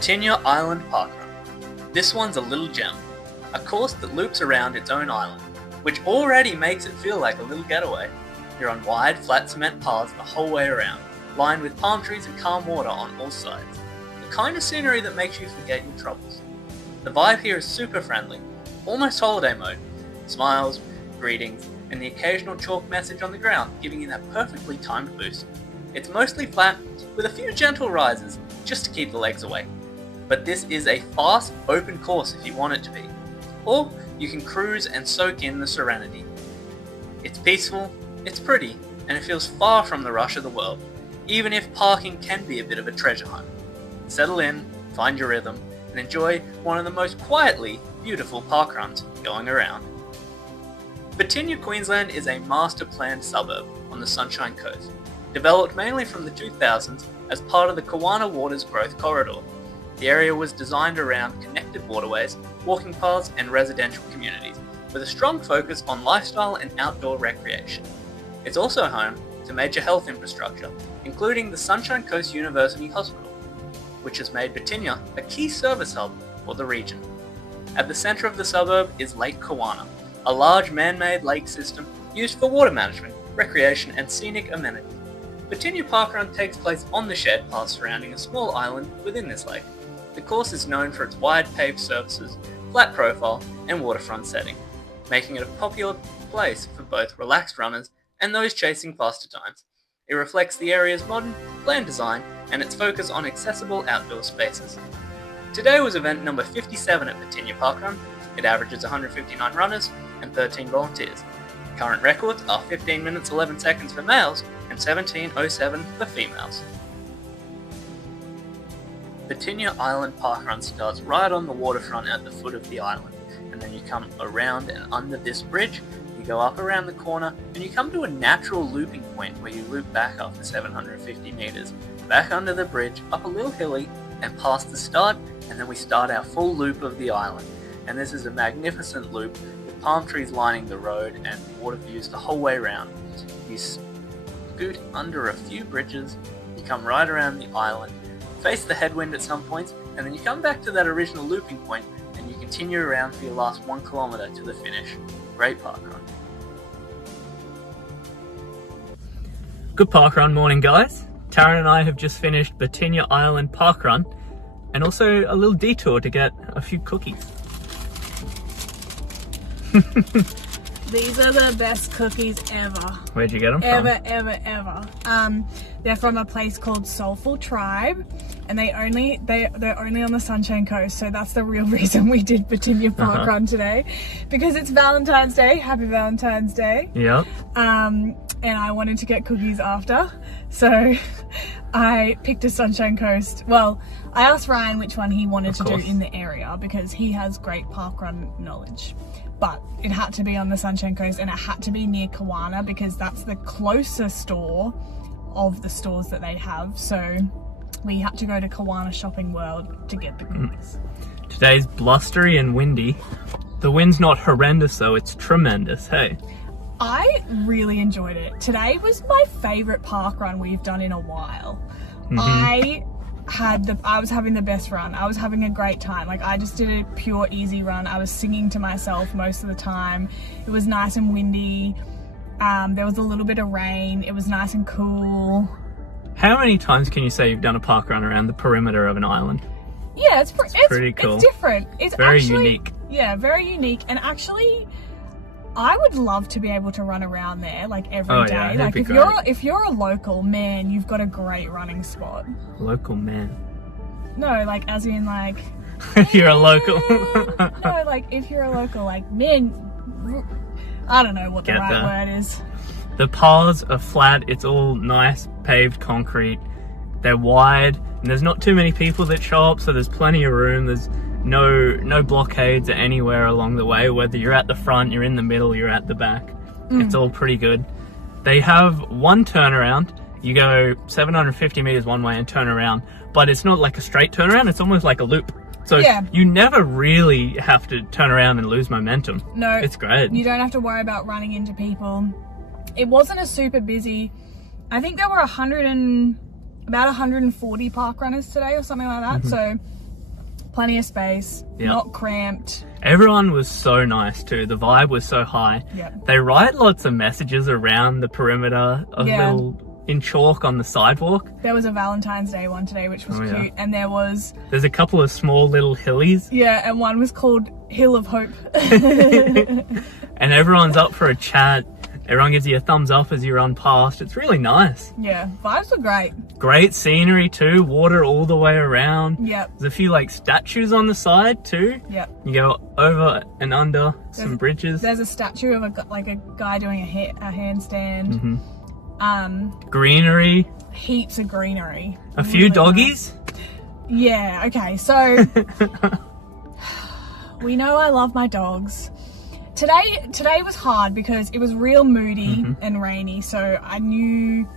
Birtinya Island Parkrun. This one's a little gem, a course that loops around its own island, which already makes it feel like a little getaway. You're on wide, flat cement paths the whole way around, lined with palm trees and calm water on all sides. The kind of scenery that makes you forget your troubles. The vibe here is super friendly, almost holiday mode. Smiles, greetings, and the occasional chalk message on the ground giving you that perfectly timed boost. It's mostly flat, with a few gentle rises, just to keep the legs away. But this is a fast, open course if you want it to be. Or you can cruise and soak in the serenity. It's peaceful, it's pretty, and it feels far from the rush of the world, even if parking can be a bit of a treasure hunt. Settle in, find your rhythm, and enjoy one of the most quietly beautiful parkruns going around. Birtinya, Queensland is a master-planned suburb on the Sunshine Coast, developed mainly from the 2000s as part of the Kawana Water's growth corridor. The area was designed around connected waterways, walking paths, and residential communities, with a strong focus on lifestyle and outdoor recreation. It's also home to major health infrastructure, including the Sunshine Coast University Hospital, which has made Birtinya a key service hub for the region. At the centre of the suburb is Lake Kawana, a large man-made lake system used for water management, recreation, and scenic amenities. Birtinya Parkrun takes place on the shared path surrounding a small island within this lake. The course is known for its wide paved surfaces, flat profile, and waterfront setting, making it a popular place for both relaxed runners and those chasing faster times. It reflects the area's modern, planned design and its focus on accessible outdoor spaces. Today was event number 57 at Birtinya Parkrun. It averages 159 runners and 13 volunteers. Current records are 15 minutes 11 seconds for males and 17:07 for females. Birtinya Island Parkrun starts right on the waterfront at the foot of the island, and then you come around and under this bridge, you go up around the corner, and you come to a natural looping point where you loop back after 750 meters, back under the bridge, up a little hilly, and past the start, and then we start our full loop of the island. And this is a magnificent loop with palm trees lining the road and water views the whole way around. You scoot under a few bridges, you come right around the island, face the headwind at some points, and then you come back to that original looping point and you continue around for your last 1 kilometer to the finish. Great parkrun. Good parkrun morning, guys. Taryn and I have just finished Birtinya Island Parkrun, and also a little detour to get a few cookies. These are the best cookies ever. Where'd you get them from? Ever. They're from a place called Soulful Tribe, and they're only on the Sunshine Coast, so that's the real reason we did Birtinya Parkrun today, because it's Valentine's Day. Happy Valentine's Day. Yep. And I wanted to get cookies after, so I picked a Sunshine Coast. Well, I asked Ryan which one he wanted to do in the area because he has great parkrun knowledge. But it had to be on the Sunshine Coast, and it had to be near Kawana because that's the closest store of the stores that they have. So we had to go to Kawana Shopping World to get the cookies. Today's blustery and windy. The wind's not horrendous though, it's tremendous, hey? I really enjoyed it. Today was my favourite parkrun we've done in a while. I was having the best run. I was having a great time. Like, I just did a pure easy run. I was singing to myself most of the time. It was nice and windy. There was a little bit of rain. It was nice and cool. How many times can you say you've done a parkrun around the perimeter of an island? Yeah, it's pretty cool. It's different. It's very actually unique. Yeah, very unique. And actually, I would love to be able to run around there like every day. Yeah, like if you're a local, man, you've got a great running spot. Local man. No, like as in like if you're a local. No, like if you're a local, like man, I don't know what the right word is. The paths are flat, it's all nice paved concrete. They're wide and there's not too many people that show up, so there's plenty of room. There's no blockades anywhere along the way, whether you're at the front, you're in the middle, you're at the back. It's all pretty good. They have one turnaround. You go 750 meters one way and turn around, but it's not like a straight turnaround, it's almost like a loop. So you never really have to turn around and lose momentum. No, it's great. You don't have to worry about running into people. It wasn't a super busy. I think there were about 140 park runners today or something like that. So Plenty of space, not cramped. Everyone was so nice too. The vibe was so high. Yep. They write lots of messages around the perimeter, in chalk on the sidewalk. There was a Valentine's Day one today, which was cute, and there's a couple of small little hillies. Yeah, and one was called Hill of Hope. And everyone's up for a chat. Everyone gives you a thumbs up as you run past. It's really nice. Yeah, vibes were great. Great scenery too. Water all the way around. Yep. There's a few like statues on the side too. Yep. You go over and under some bridges. There's a statue of a guy doing a handstand. Greenery. Heaps of greenery. A few doggies. Nice. Yeah. Okay. So we know I love my dogs. Today was hard because it was real moody and rainy, so I knew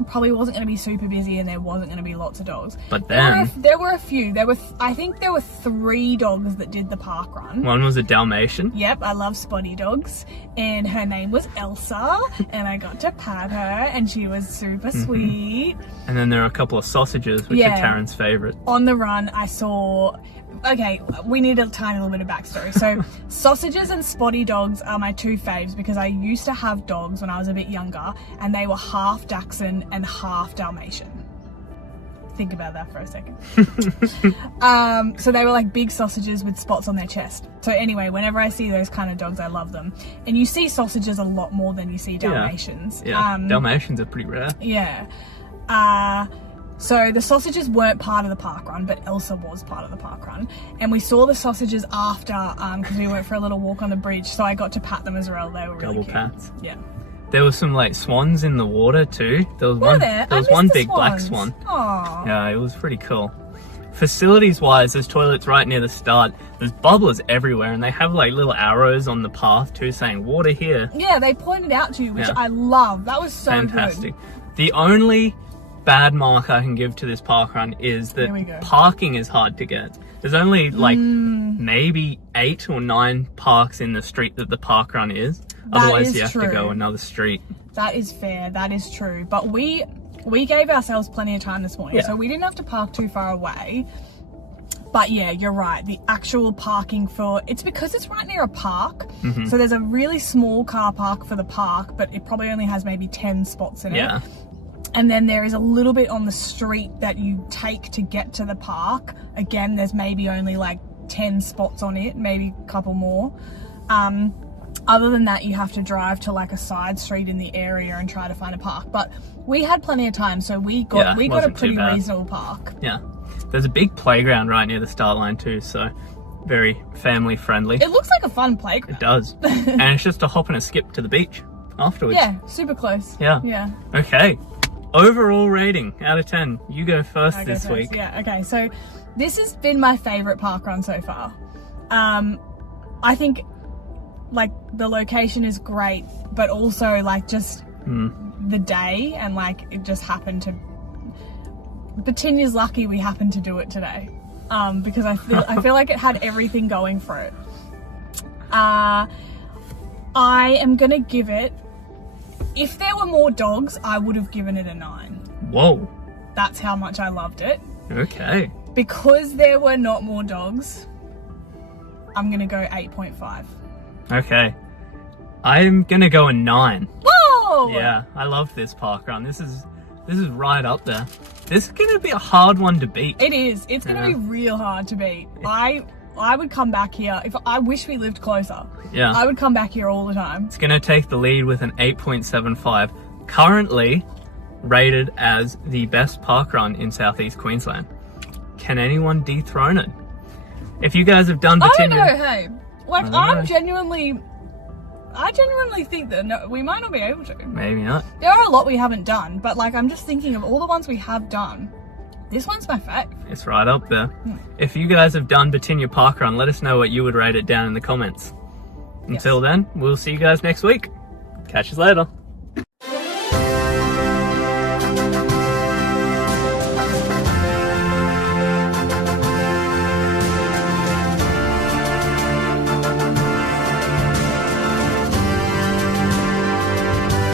it probably wasn't going to be super busy and there wasn't going to be lots of dogs. But then there were a few. I think there were 3 dogs that did the park run. One was a Dalmatian. Yep, I love spotty dogs, and her name was Elsa, and I got to pat her, and she was super sweet. And then there are a couple of sausages, which are Taryn's favourite. On the run, I saw. Okay, we need a tiny little bit of backstory. So, sausages and spotty dogs are my 2 faves because I used to have dogs when I was a bit younger, and they were half Dachshund and half Dalmatian. Think about that for a second. So they were like big sausages with spots on their chest. So anyway, whenever I see those kind of dogs, I love them. And you see sausages a lot more than you see Dalmatians. Yeah, Dalmatians are pretty rare. Yeah. So the sausages weren't part of the park run, but Elsa was part of the park run. And we saw the sausages after, because we went for a little walk on the bridge, so I got to pat them as well. They were really Double cute. pats. Yeah. There was some like swans in the water too. There was one big black swan. Aww. Yeah, it was pretty cool. Facilities wise, there's toilets right near the start. There's bubblers everywhere, and they have like little arrows on the path too saying water here. Yeah, they pointed out to you, which I love. That was so fantastic. Good. The only bad mark I can give to this park run is that parking is hard to get. There's only like maybe 8 or 9 parks in the street that the park run is. Otherwise you have to go another street. That is fair, that is true. But we gave ourselves plenty of time this morning, so we didn't have to park too far away. But yeah, you're right, the actual parking it's because it's right near a park, so there's a really small car park for the park, but it probably only has maybe 10 spots in it. And then there is a little bit on the street that you take to get to the park. Again, there's maybe only like 10 spots on it, maybe a couple more. Other than that, you have to drive to like a side street in the area and try to find a park. But we had plenty of time, so we got a pretty reasonable park. Yeah. There's a big playground right near the start line too, so very family friendly. It looks like a fun playground. It does. And it's just a hop and a skip to the beach afterwards. Yeah, super close. Yeah. Okay. Overall rating out of 10. You go first this week. Yeah, okay. So this has been my favourite park run so far. I think like the location is great, but also like just the day and like it just happened to. Birtinya's lucky we happened to do it today, because I feel like it had everything going for it. I am gonna give it. If there were more dogs, I would have given it a 9. Whoa. That's how much I loved it. Okay. Because there were not more dogs, I'm going to go 8.5. Okay. I'm going to go a 9. Whoa! Yeah, I love this park run. This is right up there. This is going to be a hard one to beat. It is. It's going to be real hard to beat. I would come back here. I wish we lived closer. Yeah. I would come back here all the time. It's going to take the lead with an 8.75. Currently rated as the best park run in southeast Queensland. Can anyone dethrone it? If you guys have done Birtinya... I don't know, hey. Like, I genuinely think that we might not be able to. Maybe not. There are a lot we haven't done, but like I'm just thinking of all the ones we have done. This one's my fave. It's right up there. If you guys have done Birtinya Parkrun, let us know what you would rate it down in the comments. Until then, we'll see you guys next week. Catch us later.